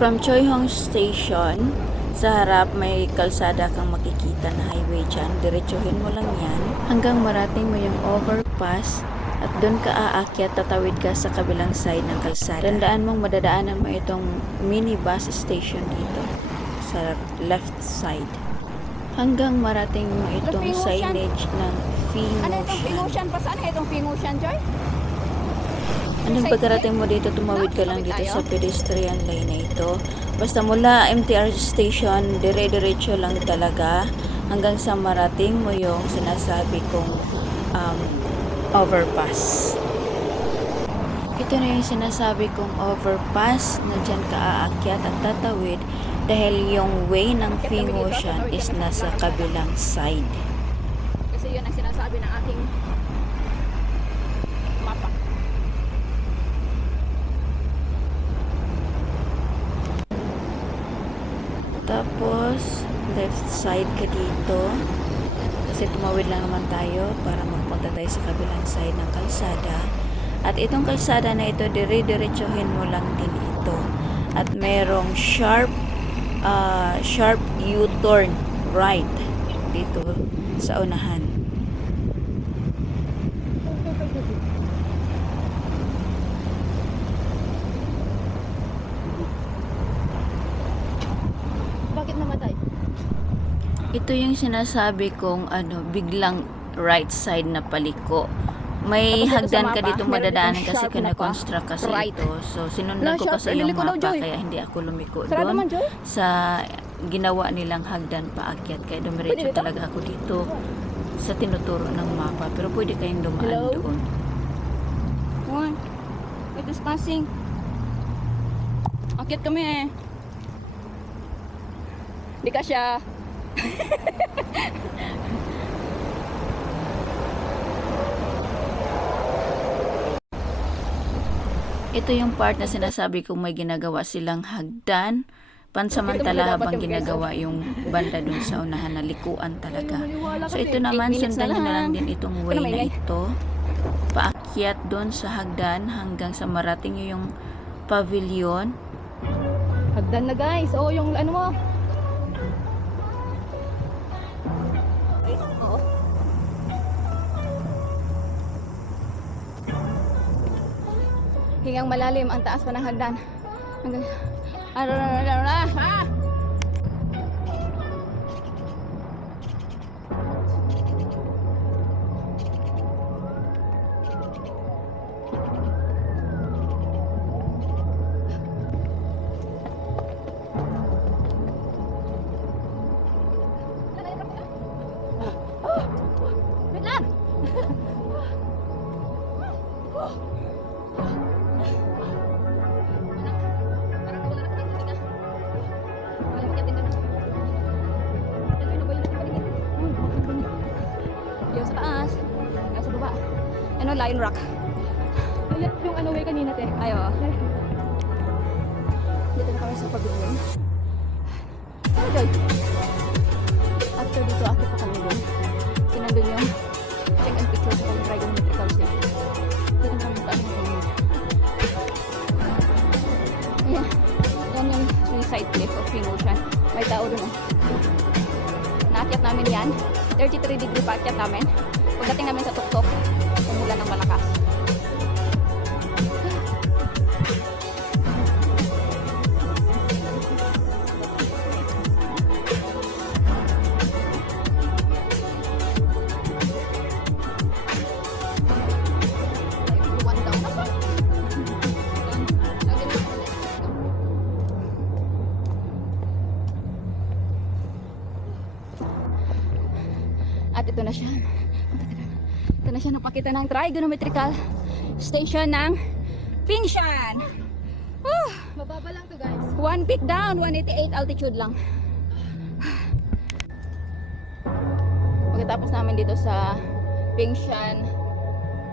From Choi Hong Station, sa harap may kalsada kang makikita na highway dyan. Diretsuhin mo lang yan hanggang marating mo yung overpass at doon ka aakyat, tatawid ka sa kabilang side ng kalsada. Tandaan mong madadaanan mo itong mini bus station dito sa left side. Hanggang marating mo itong signage ng Fing Ano itong Fing Ocean. Ocean? Pa saan itong Fing Ocean, Joy? Anong pagkarating mo dito, tumawid ka lang dito sa pedestrian lane na ito. Basta mula MTR station, dire-diretso lang talaga hanggang sa marating mo yung sinasabi kong overpass. Ito na yung sinasabi kong overpass na dyan ka aakyat at tatawid dahil yung way ng Fing Ocean is nasa kabilang side. Kasi yun ang sinasabi ng aking mapa. Tapos, left side ka dito. Kasi tumawid lang naman tayo para magpunta tayo sa kabilang side ng kalsada. At itong kalsada na ito, dire-diretsuhin mo lang din ito. At merong sharp U-turn right dito sa unahan. Bakit namatay? Ito yung sinasabi kong biglang right side na paliko. May Tapos dito sa hagdan ka mapa, dito meron madadaanan ditong kasi sharp na kina-construct kasi right. ito. So sinundan ko Sharp, kasi yung liko daw, mapa Joy. kaya hindi ako lumiko Sarado doon man, Joy. sa ginawa nilang hagdan paakyat. Kaya dumiretso Pwede dito? talaga ako dito sa tinuturo ng mapa. Pero pwede kayong dumaan Hello? doon. One. It is passing. Akit kami eh. Di ka siya. Ito yung part na sinasabi kong may ginagawa silang hagdan. Pansamantala habang ginagawa yung banda dun sa unahan na likuan talaga. So ito naman, 8 minutes sundan na nyo na lang lang. din itong way Ano, may na ngay? ito. Paakyat dun sa hagdan hanggang sa marating nyo yung pavilion. Hagdan na guys. Oo, yung ano mo. Oo. Hingang malalim ang taas pa ng hagdan. Hanggang wait lang. Parang nawala na pa ng tubig. Walang kiyatin doon. Ito yung nabayo natin paligid. Uy, makaganda. Yung sa taas. Yung sa baba. Ano, Lion Rock. Ayan yung ano way kanina, te. Ay, oo. Dito na kami sa pavilion. Ano, Joy? After dito, akit pa kami doon. Kasi nandun yung check and picture sa yung trigonometrical shape. Dito na kami taas ng kanina. Ayan. Yan yung suicide cliff of Fing Ocean. May tao doon, oh. Naakyat namin yan. 33 degree pa akyat namin. Pagdating namin sa tuktok, umulan ng malakas. One down ako. Lagi na ako. At ito na siya. Ito na siya, napakita ng trigonometrical station ng Pingshan. Mababa lang to guys. One peak down, 188 altitude lang. Pagkatapos namin dito sa Pingshan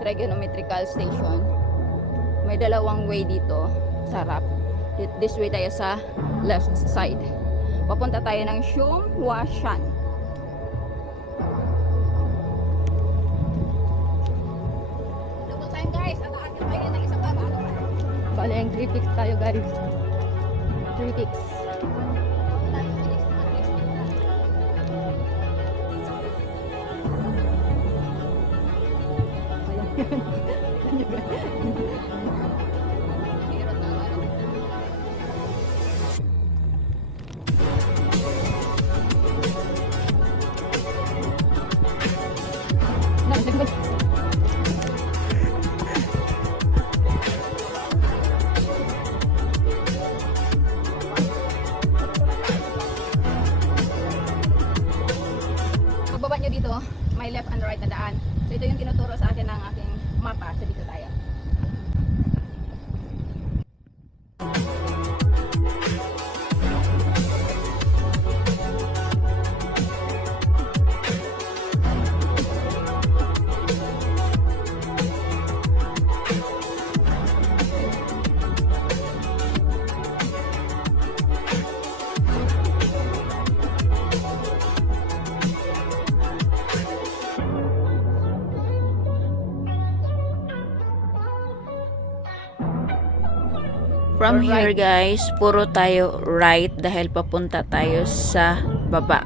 trigonometrical station, may dalawang way dito sa harap. This way tayo sa left side. Papunta tayo ng Xionghuashan. Double time guys, at akin tayo ng isang tama. Bale, ang 3 tayo guys. Three peaks. Pagbaba nyo dito, may left and right na daan. So ito yung tinuturo sa akin ng aking mapa. So dito tayo. From here Right. guys, puro tayo right dahil papunta tayo sa baba.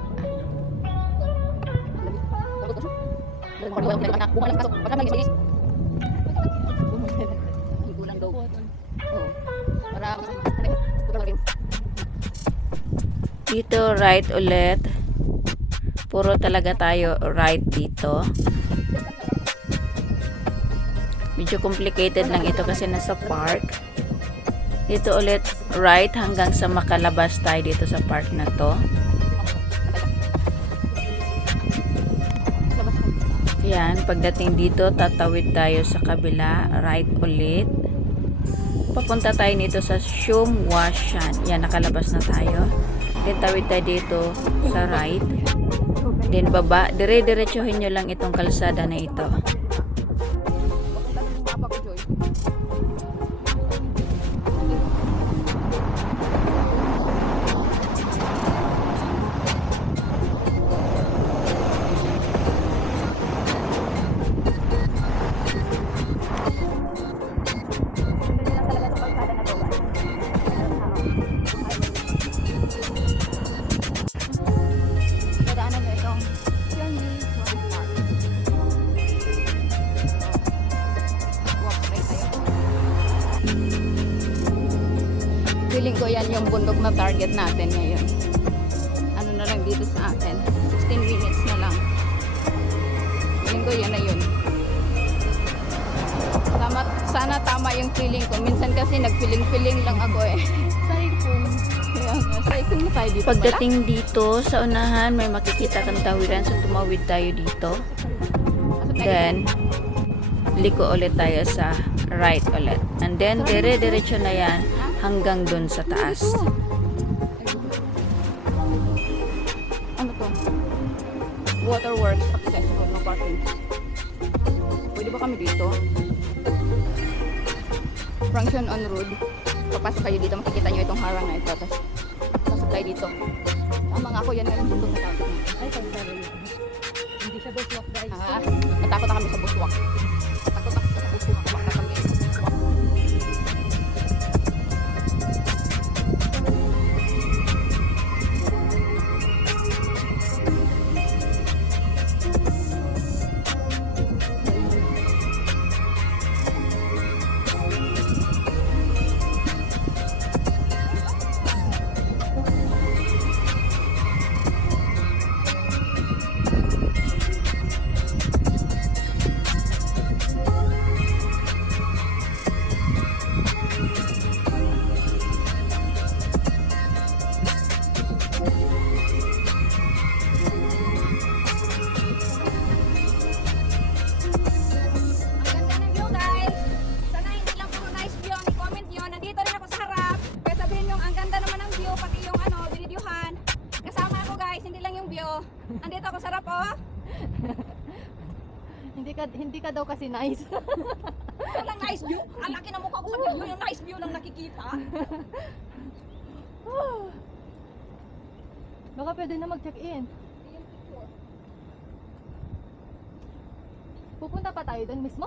Dito right ulit. Puro talaga tayo right dito. Medyo complicated lang ito kasi nasa park. Dito ulit right hanggang sa makalabas tayo dito sa park na to. Yan, pagdating dito tatawid tayo sa kabila, right ulit. Papunta tayo nito sa Shumwashan. Yan, nakalabas na tayo. Then tawid tayo dito sa right. Then baba, dire-diretsuhin nyo lang itong kalsada na ito. Dadaanan nyo itong Journey Walking Park. Walk straight tayo. Feeling ko yan yung bundok na target natin ngayon. Ano na lang dito sa atin? 16 minutes na lang. Feeling ko yan na yun. Sana tama yung feeling ko. Minsan kasi nag-feeling-feeling lang ako eh. Kaya nga, cycle na tayo dito pala. Pagdating dito sa unahan, may makikita kang tawiran, so tumawid tayo dito. Then, liko ulit tayo sa right ulit. And then, dire-diretso na yan hanggang dun sa taas. Ano to? Waterworks accessible, no parking. Pwede ba kami dito? Function on road. Papasok kayo dito, makikita nyo itong harang na ito. Tapos, pasok tayo dito. Tama nga ako, yan nga yung bundok na tawag. Ay, pagdari. Hindi siya buswak, guys. Natakot na kami sa bushwalk. Natakot ako sa bushwalk. Baka kami sa bushwalk. Andito ako, sarap oh. Hindi ka daw kasi nice. Walang nice view. Ang laki ng mukha ko sa video, yung nice view lang nakikita. Baka pwede na mag-check-in. Pupunta pa tayo doon mismo?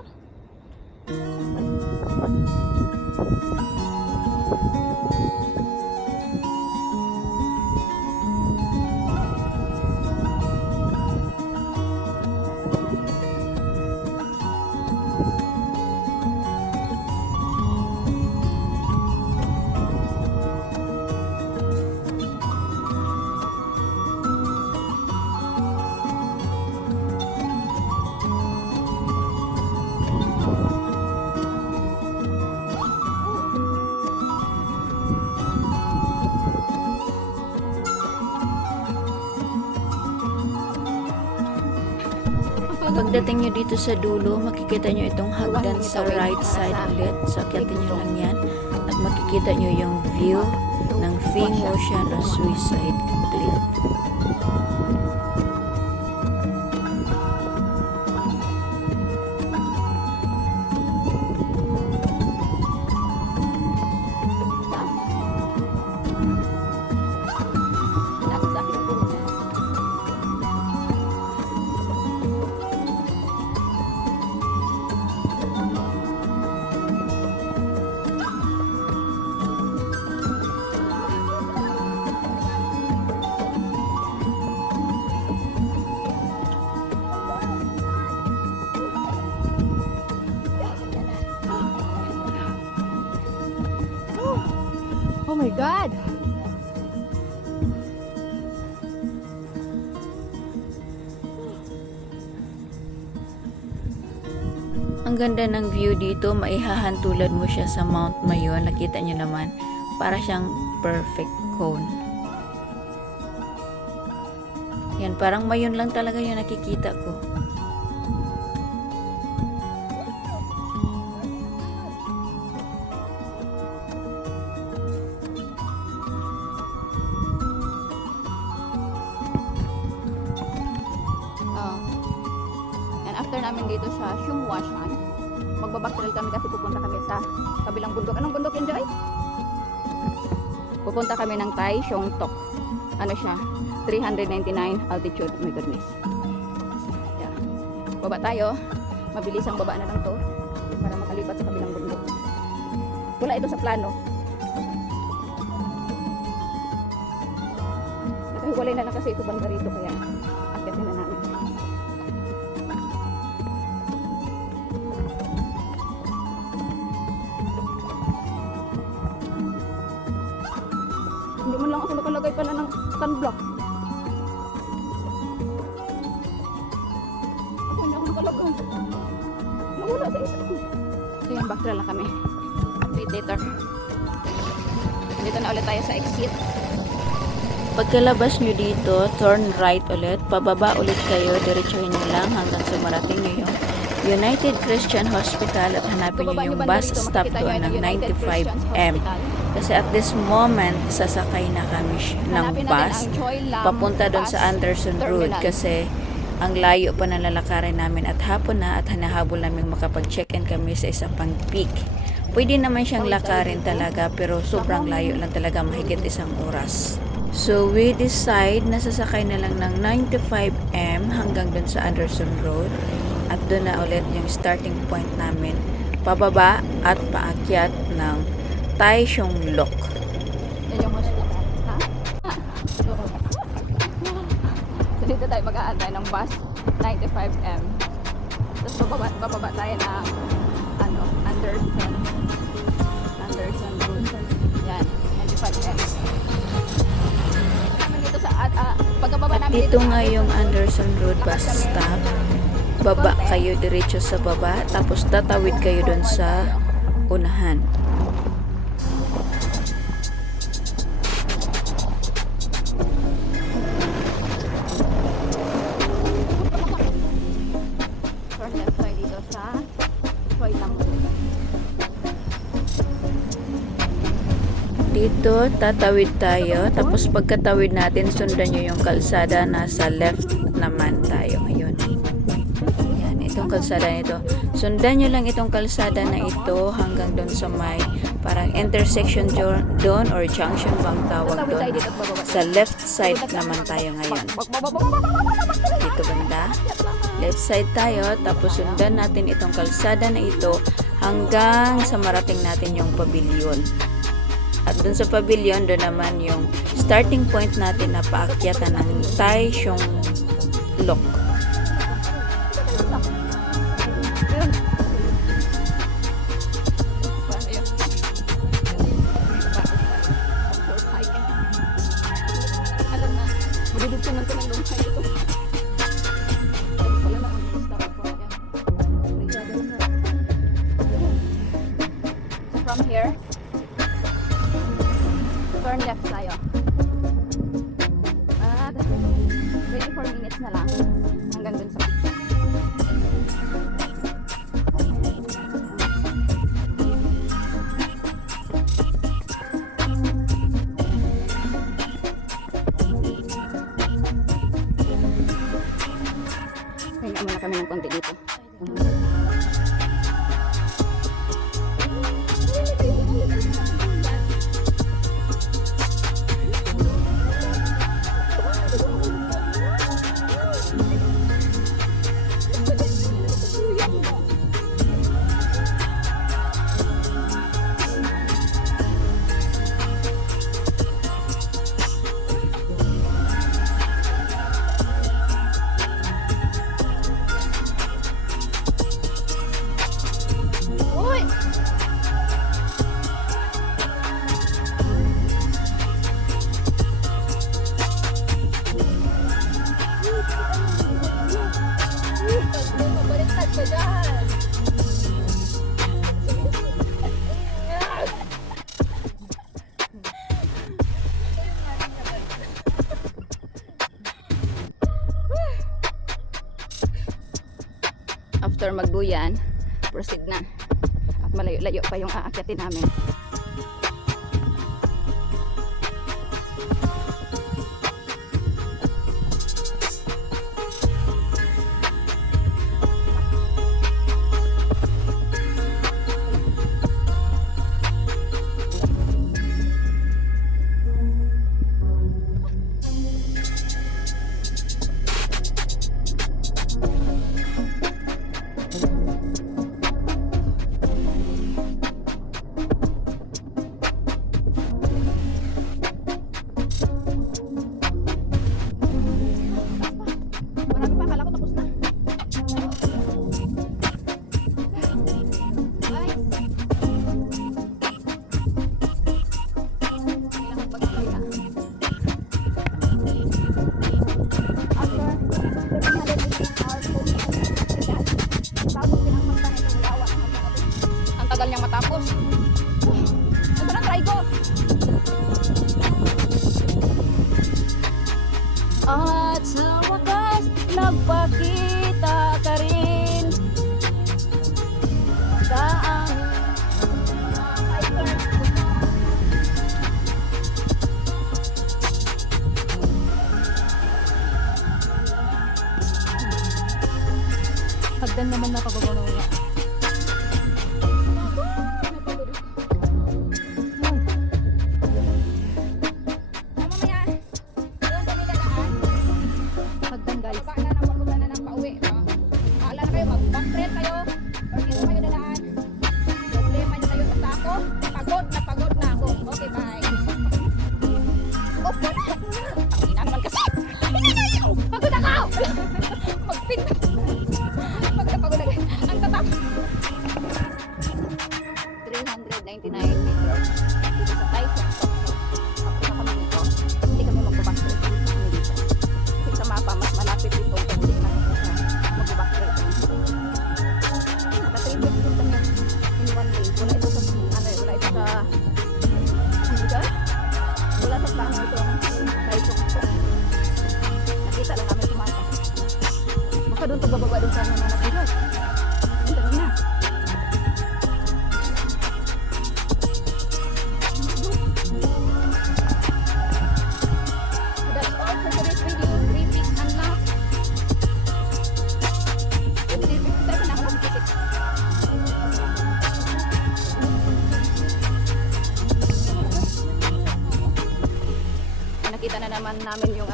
Pagdating nyo dito sa dulo, makikita nyo itong hagdan sa right side ulit. Sakyatin nyo lang yan. At makikita nyo yung view ng Fing Ocean o Suicide Cliff. Nasa sa akin po. Oh my God! Ang ganda ng view dito, maihahantulad mo siya sa Mount Mayon. Nakita nyo naman, para siyang perfect cone. Yan, parang Mayon lang talaga yung nakikita ko. And after namin dito sa Shumwashan, magbabacktrail kami kasi pupunta kami sa kabilang bundok. Anong bundok yun, Joy? Pupunta kami ng Tai Siong Tok. Ano siya? 399 altitude. Oh my goodness. Yeah. Baba tayo. Mabilis ang baba na lang to para makalipat sa kabilang bundok. Wala ito sa plano. Nakahiwalay na lang kasi ito banda rito kaya akyatin na namin. Hindi mo lang ako nakalagay pala ng sunblock. Ako hindi ako nakalagay. Nawala sa isa ko. So yan, backtrail na kami. Update later. Dito na ulit tayo sa exit. Pagkalabas nyo dito, turn right ulit. Pababa ulit kayo. Diretsuhin nyo lang hanggang sa marating nyo yung United Christian Hospital at hanapin nyo yung bus stop doon ng 95M. Kasi at this moment, sasakay na kami ng bus papunta doon sa Anderson Road kasi ang layo pa na lalakarin namin at hapon na at hanahabol namin makapag-check-in kami sa isa pang peak. Pwede naman siyang lakarin talaga pero sobrang layo lang talaga, mahigit isang oras. So we decide na sasakay na lang ng 95M hanggang doon sa Anderson Road at doon na ulit yung starting point namin, pababa at paakyat ng Tai Siong Lok. Yan yung hospital. Ha? So dito tayo mag-aantay ng bus 95M. Tapos bababa tayo na Anderson Road. Yan, 95M. Dito sa pagkababa namin Ito nga yung Anderson Road bus stop. Baba kayo diretso sa baba tapos tatawid kayo doon sa unahan. turn left tayo dito sa Choi Lang. Dito tatawid tayo tapos pagkatawid natin sundan nyo yung kalsada, nasa left naman tayo ngayon. Yan, itong kalsada nito. Sundan nyo lang itong kalsada na ito hanggang doon sa may parang intersection doon or junction bang tawag Tatawid tayo doon. dito at bababa. Sa left side naman tayo ngayon. Dito banda. Left side tayo tapos sundan natin itong kalsada na ito hanggang sa marating natin yung pavilion. At dun sa pavilion, doon naman yung starting point natin na paakyatan ng Tai Siong Lok. From here, turn left tayo. 24 minutes na lang. Hinga muna kami ng konti dito. Baliktad ka dyan. After magduyan, proceed na. At malayo-layo pa yung aakyatin namin. Marami pa, akala ko tapos na. Guys! Kailangan pag-kaya. After 780 hours po, tapos pinangmagtan yung lawa. Ang tagal niyang matapos. Ito na, try ko! At sa wakas, nagpakita ka rin sa Hagdan naman na pagbabaw niya. mamaya, doon kami dadaan. Hagdan guys. Baba na ng papunta na ng pauwi. Bahala na kayo, mag-backtrail kayo. Or dito kayo dadaan. Problema nyo kayo sa ako. Pagod na ako. Okay, bye. Oh, panginan man kasi. Pagod na ako! Magpin. Pagod na. Ang tatap. 399 meters. Dito sa Tyson. Tapos na kami dito. Hindi kami magbabacktrail. Dito kami dito. Sa mapa, mas malapit dito kung hindi na mag-backtrail. Naka-3 days din kami in one day. Wala ito sa, wala ito sa, wala sa plano ito. Tyson ito. Nakita lang namin sa mapa. Baka doon ito bababa doon sa nanapilot. Doon kami na. That's all for today's video. 3 weeks unlock. 357 ako lang 56. Nakita na naman namin yung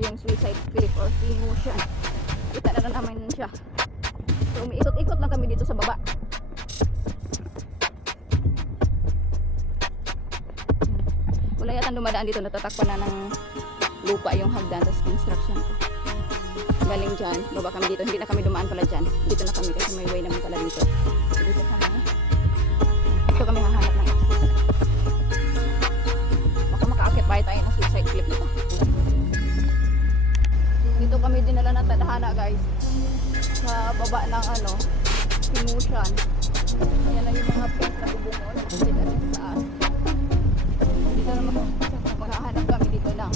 yung suicide cliff or emotion. Kita na naman siya. So umiikot-ikot lang kami dito sa baba. Wala yata dumadaan dito, natatakpan na ng lupa yung hagdan, tapos construction ko. Galing dyan, baba kami dito. Hindi na kami dumaan pala dyan. Dito na kami kasi may way naman pala dito. So dito kami. Dito kami hahanap ng exit. Baka makaakit pa tayo ng suicide cliff nito. Dito kami dinala ng tadhana guys. Sa baba ng emotion. Ayan na yung mga pink na bubungon. Dito rin sa taas. Dito naman, makahanap kami dito lang.